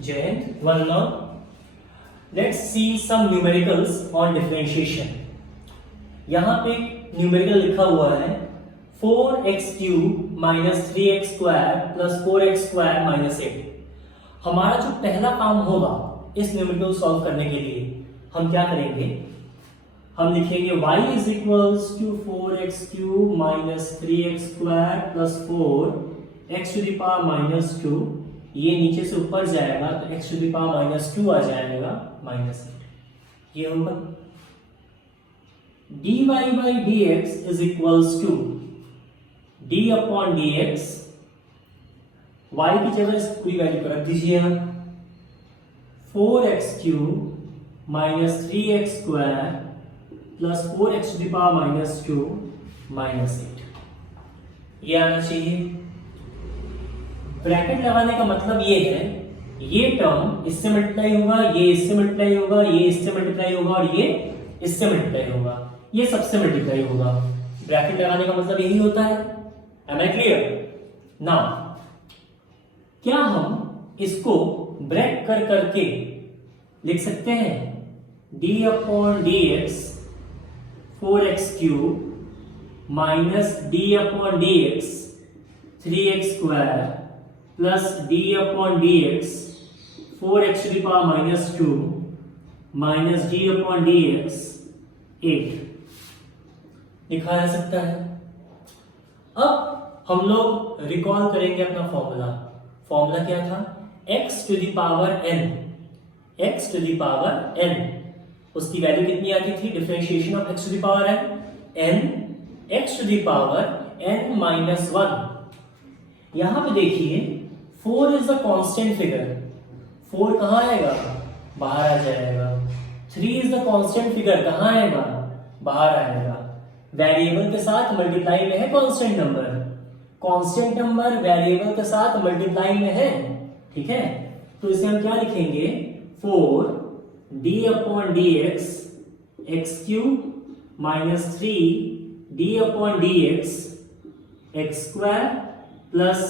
Jayant, well now, let's see some numericals on differentiation. यहाँ पे numerical लिखा हुआ है 4x³ minus 3x² plus 4x² minus 8। हमारा जो पहला काम होगा इस न्यूमेरिकल सॉल्व करने के लिए हम क्या करेंगे, हम लिखेंगे y is equals to 4x³ minus 3x² plus 4x to the power minus 2। ये नीचे से ऊपर जाएगा तो x to the power minus 2 आ जाएगा माइनस 8। ये होगा dy by dx is equals to d upon dx, y की जगह इस पूरी वैल्यू को रख दीजिए आप, 4x³ minus 3x² plus 4x to the power minus 2 minus 8। ये आना चाहिए। ब्रैकेट लगाने का मतलब ये है, ये टर्म इससे मल्टीप्लाई होगा, ये इससे मल्टीप्लाई होगा, ये इससे मल्टीप्लाई होगा और ये इससे मल्टीप्लाई होगा, ये सबसे मल्टीप्लाई होगा। ब्रैकेट लगाने का मतलब यही होता है। Am I clear? नाउ क्या हम इसको ब्रेक कर करके लिख सकते हैं d upon dx 4x³ minus d upon dx 3x² plus d upon dx 4x to the power minus 2 minus d upon dx 8 लिखा जा सकता है। अब हम लोग रिकॉल करेंगे अपना फॉर्मूला। फॉर्मूला क्या था, x to the power n, x to the power n। उसकी वैल्यू कितनी आती थी, differentiation of x to the power n, x to the power n minus 1। यहां पे देखिए 4 इज द कांस्टेंट फिगर, 4 कहां आएगा, बाहर आ जाएगा। 3 इज द कांस्टेंट फिगर, कहां आएगा, बाहर आएगा। वेरिएबल के साथ मल्टीप्लाई में है constant number, constant number variable के साथ मल्टीप्लाई में है, ठीक है। तो इसे हम क्या लिखेंगे, 4d upon dx x³ minus 3d upon dx x² plus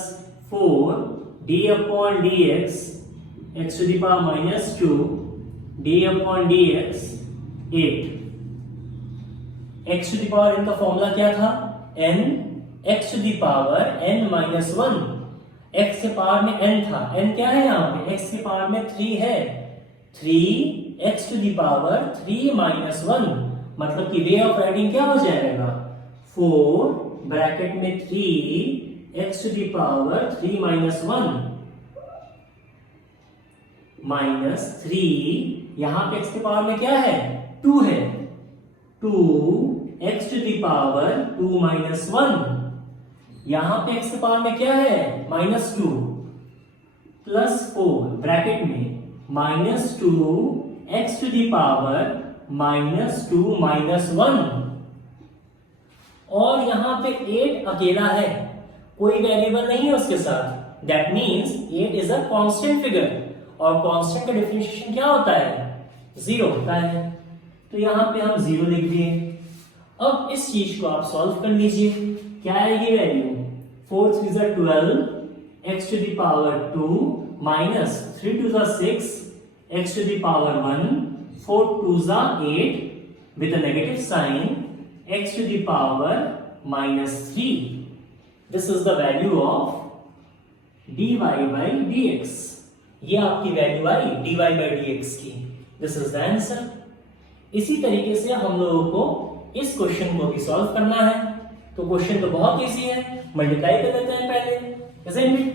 4d upon dx x to the power minus 2 d upon dx 8। x to the power n का फॉर्मूला क्या था, n x to the power n minus 1। x के power में n था, n क्या है यहाँ पे, x के पावर में 3 है, 3x to the power 3 minus 1। मतलब कि वे ऑफ राइटिंग क्या हो जाएगा, 4 ब्रैकेट में 3x to the power 3 minus 1 minus 3, यहाँ पे x के पावर में क्या है, 2 है, 2x to the power 2 minus 1। यहां पे x के पावर में क्या है, माइनस 2 प्लस 4 ब्रैकेट में minus 2x to the power minus 2 minus 1। और यहां पे 8 अकेला है, कोई वेरिएबल नहीं है उसके साथ। That means 8 is a constant figure, और कांस्टेंट का डिफरेंशिएशन क्या होता है, 0 होता है। तो यहां पे हम 0 लिख दिए। अब इस चीज को आप सॉल्व कर लीजिए। क्या आएगी वैल्यू, 4 3 ज़ा 12 x to the power 2 minus 3 2 ज़ा 6 x टू द पावर 1, 4 2 ज़ा 8 with a negative sign x to the power minus 3। This is the value of dy by dx। ये आपकी वैल्यू आई dy by dx की। This is the answer. इसी तरीके से हम लोगों को इस क्वेश्चन को भी सॉल्व करना है। तो क्वेश्चन तो बहुत इजी है, मल्टीप्लाई कर लेते हैं पहले, isn't it?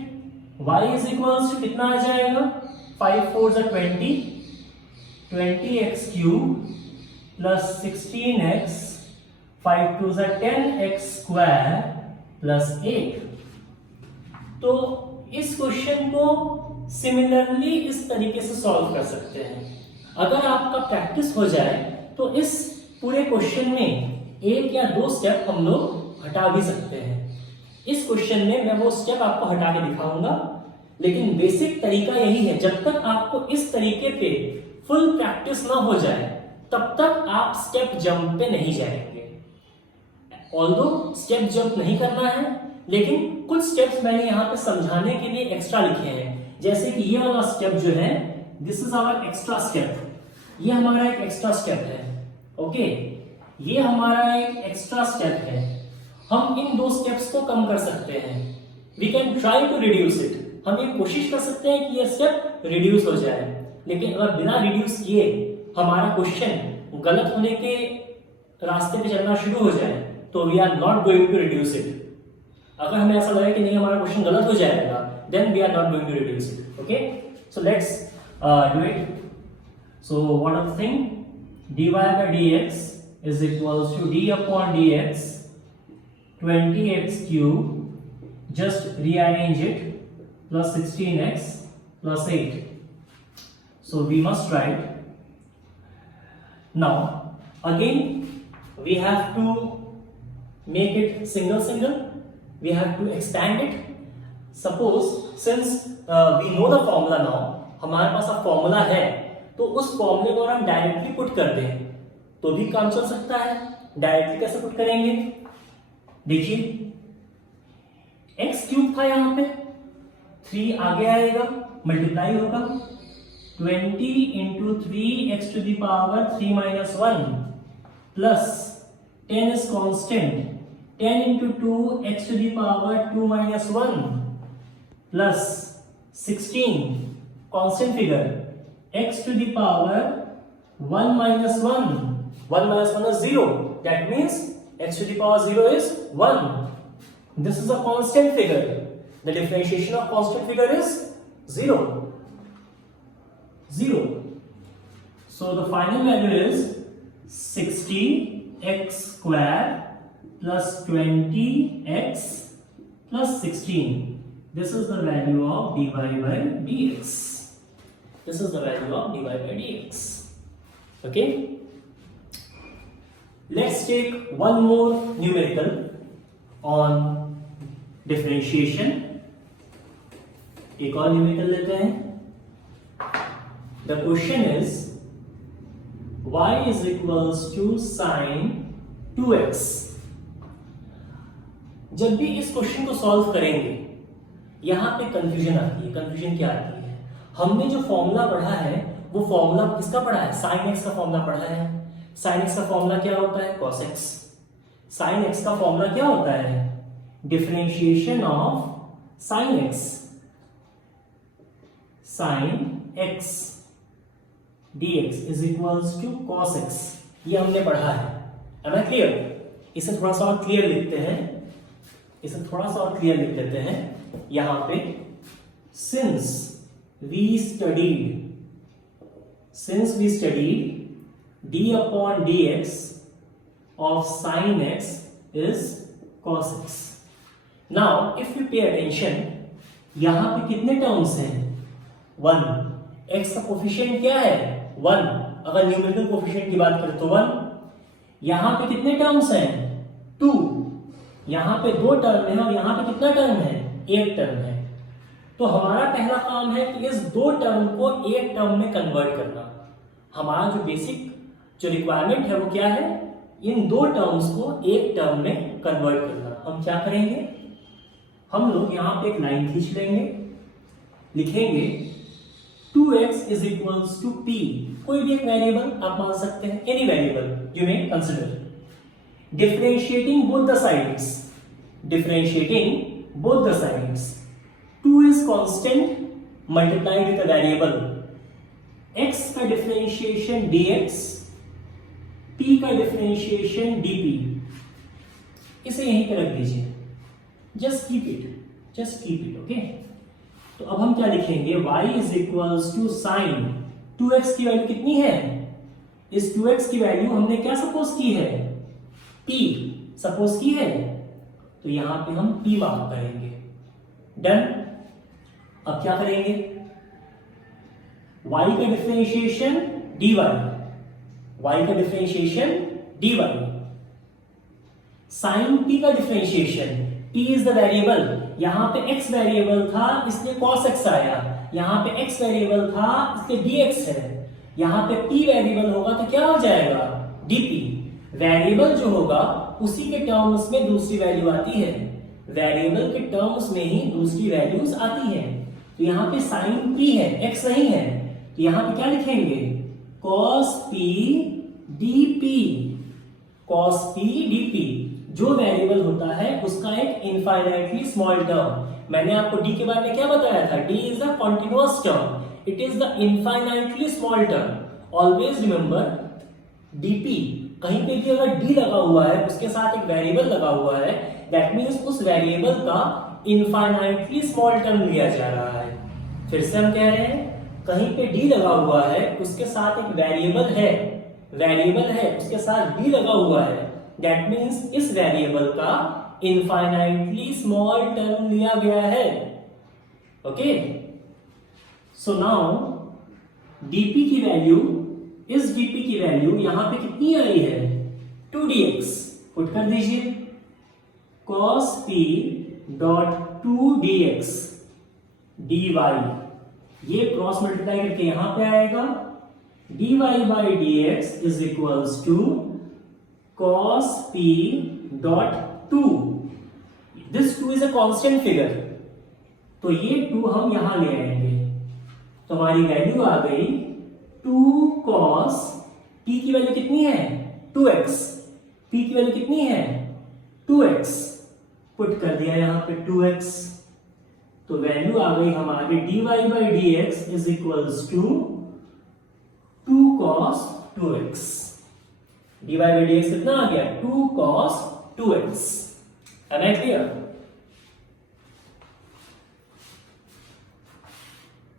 y is equals to कितना आ जाएगा, 5 4 ज़ा 20, 20x³ प्लस 16x, 5 2 ज़ा 10x² प्लस 8। तो इस क्वेश्चन को सिमिलरली इस तरीके से सॉल्व कर सकते हैं। अगर आपका प्रैक्टिस हो जाए तो इस पूरे क्वेश्चन में 1 या 2 स्टेप हम लोग हटा भी सकते हैं। इस क्वेश्चन में मैं वो स्टेप आपको हटा के दिखाऊंगा, लेकिन बेसिक तरीका यही है। जब तक आपको इस तरीके पे फुल प्रैक्टिस ना हो जाए तब तक आप स्टेप जंप पे नहीं जाएंगे। ऑल्दो स्टेप जंप नहीं करना है, लेकिन कुछ स्टेप्स मैंने यहाँ पे समझाने के लिए एक्स्ट्रा लिखे हैं। जैसे कि ये वाला स्टेप जो है, this is hour extra step, ये हमारा एक एक्स्ट्रा स्टेप है। ओके, ये हमारा एक एक्स्ट्रा स्टेप है। हम इन दो स्टेप्स को कम कर सकते हैं। We can try to reduce it, हम ये कोशिश कर सकते हैं कि ये स्टेप रिड्यूस हो जाए, लेकिन अगर बिना रिड्यूस किए हमारा क्वेश्चन गलत होने के रास्ते पे चलना शुरू हो जाए तो we are not going to reduce it. अगर हमें ऐसा लगे कि नहीं हमारा क्वेश्चन गलत हो जाएगा, then we are not going to reduce it. Okay, so let's do it. So what are the thing, dy by dx is equals to d upon dx 20x cube, just rearrange it, plus 16x plus 8. So we must write, now again we have to make it single, we have to expand it. Suppose since we know the formula now, हमारे पास अब formula है, तो उस फॉर्मूले को हम directly put कर दें तो भी काम चल सकता है। डायरेक्टली कैसे पुट करेंगे, देखिए x क्यूब था, यहां पे 3 आगे आएगा, मल्टीप्लाई होगा 20 into 3 x to the power 3 minus 1 plus 10 is constant, 10 into 2 x to the power 2 minus 1 plus 16 constant figure x to the power 1 minus 1, 1 minus 1 is 0, that means x to the power 0 is 1. This is a constant figure, the differentiation of constant figure is 0. So the final value is 60x square plus 20x plus 16. This is the value of dy by dx. This is the value of dy by dx. Okay, let's take one more numerical on differentiation. एक और numerical लेते हैं। The question is y is equals to sin 2x. जब भी इस question को solve करेंगे यहां पे कंफ्यूजन आती है। कंफ्यूजन क्या आती है, हमने जो फॉर्मूला पढ़ा है वो फॉर्मूला किसका पढ़ा है, sin x का फॉर्मूला पढ़ा है। sin x का फॉर्मूला क्या होता है, cos x। sin x का फॉर्मूला क्या होता है, differentiation of sin x, sin x dx is equals to cos x। ये हमने पढ़ा है, am I clear? इसे थोड़ा सा और क्लियर लिखते हैं, इसे थोड़ा सा और क्लियर लिख देते हैं यहां पे। since we studied d upon dx of sin x is cos x. Now if you pay attention, यहां पे कितने टर्म्स हैं, 1। x का कोफिशिएंट क्या है, 1। अगर न्यूमेरिकल कोफिशिएंट की बात करें तो 1। यहां पे कितने टर्म्स हैं, 2। यहां पे 2 टर्म है और यहां पे कितना टर्म है, 1 टर्म है। तो हमारा पहला काम है कि इस 2 टर्म को 1 टर्म में कन्वर्ट करना। हमारा जो बेसिक जो रिक्वायरमेंट है वो क्या है, इन 2 टर्म्स को 1 टर्म में कन्वर्ट करना। हम क्या करेंगे, हम लोग यहां पे एक लाइन खींच लेंगे, लिखेंगे 2x is equals to p, कोई भी एक वेरिएबल आप मान सकते हैं, any variable you may consider. Differentiating both the sides, differentiating both the sides, 2 is constant multiplied with a variable, x का डिफरेंशिएशन dx, p का डिफरेंशिएशन dp। इसे यहीं पे रख दीजिए, just keep it, okay? तो अब हम क्या लिखेंगे, y is equals to sin 2x की वैल्यू कितनी है, इस 2x की वैल्यू हमने क्या सपोज की है, p सपोज की है, तो यहां पे हम p मार्क करेंगे। डन। अब क्या करेंगे, y का डिफरेंशिएशन dy, y का डिफरेंशिएशन dy, sin p का differentiation, p is the variable, यहां पे x वेरिएबल था इसलिए cos x आया, यहां पे x वेरिएबल था इसलिए dx है, यहां पे p वेरिएबल होगा तो क्या हो जाएगा, dp। वेरिएबल जो होगा उसी के टर्म्स में दूसरी वैल्यू आती है, वेरिएबल के टर्म्स में ही दूसरी वैल्यूज आती हैं। तो यहाँ पे साइन p है, x नहीं है, तो यहाँ पे क्या लिखेंगे cos p dp, cos p dp। जो वेरिएबल होता है उसका एक इनफाइनाइटली स्मॉल टर्म, मैंने आपको d के बारे में क्या बताया था, d is a continuous term, it is the infinitely small term. Always remember dp, कहीं पे भी अगर d लगा हुआ है उसके साथ एक वेरिएबल लगा हुआ है, दैट मीन्स उस वेरिएबल का इनफाइनाइटली स्मॉल टर्म लिया जा रहा है। फिर से हम कह रहे हैं कहीं पे d लगा हुआ है उसके साथ एक वेरिएबल है उसके साथ d लगा हुआ है, दैट मीन्स इस वेरिएबल का इनफाइनाइटली स्मॉल टर्म लिया गया है। ओके, सो नाउ dp की वैल्यू, इस dp की वैल्यू यहां पे कितनी आई है 2dx, पुट कर दीजिए cos p dot 2dx dy, ये क्रॉस मल्टीप्लाई करके यहां पे आएगा, dy by dx is equals to cos p dot 2, this 2 is a constant figure, तो ये 2 हम यहां ले आएंगे, तो हमारी वैल्यू आ गई 2 cos p की वैल्यू कितनी है 2x, p की वैल्यू कितनी है 2x, पुट कर दिया यहां पे 2x, तो वैल्यू आ गई हमारी dy by dx is equals to 2 cos 2x, dy by dx कितना आ गया 2 cos 2x। है ना क्लियर?